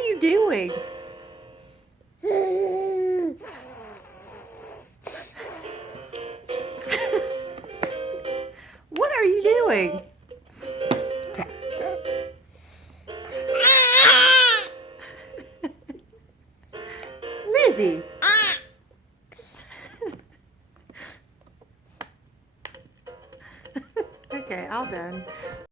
you doing? What are you doing? Lizzie. Okay, all done.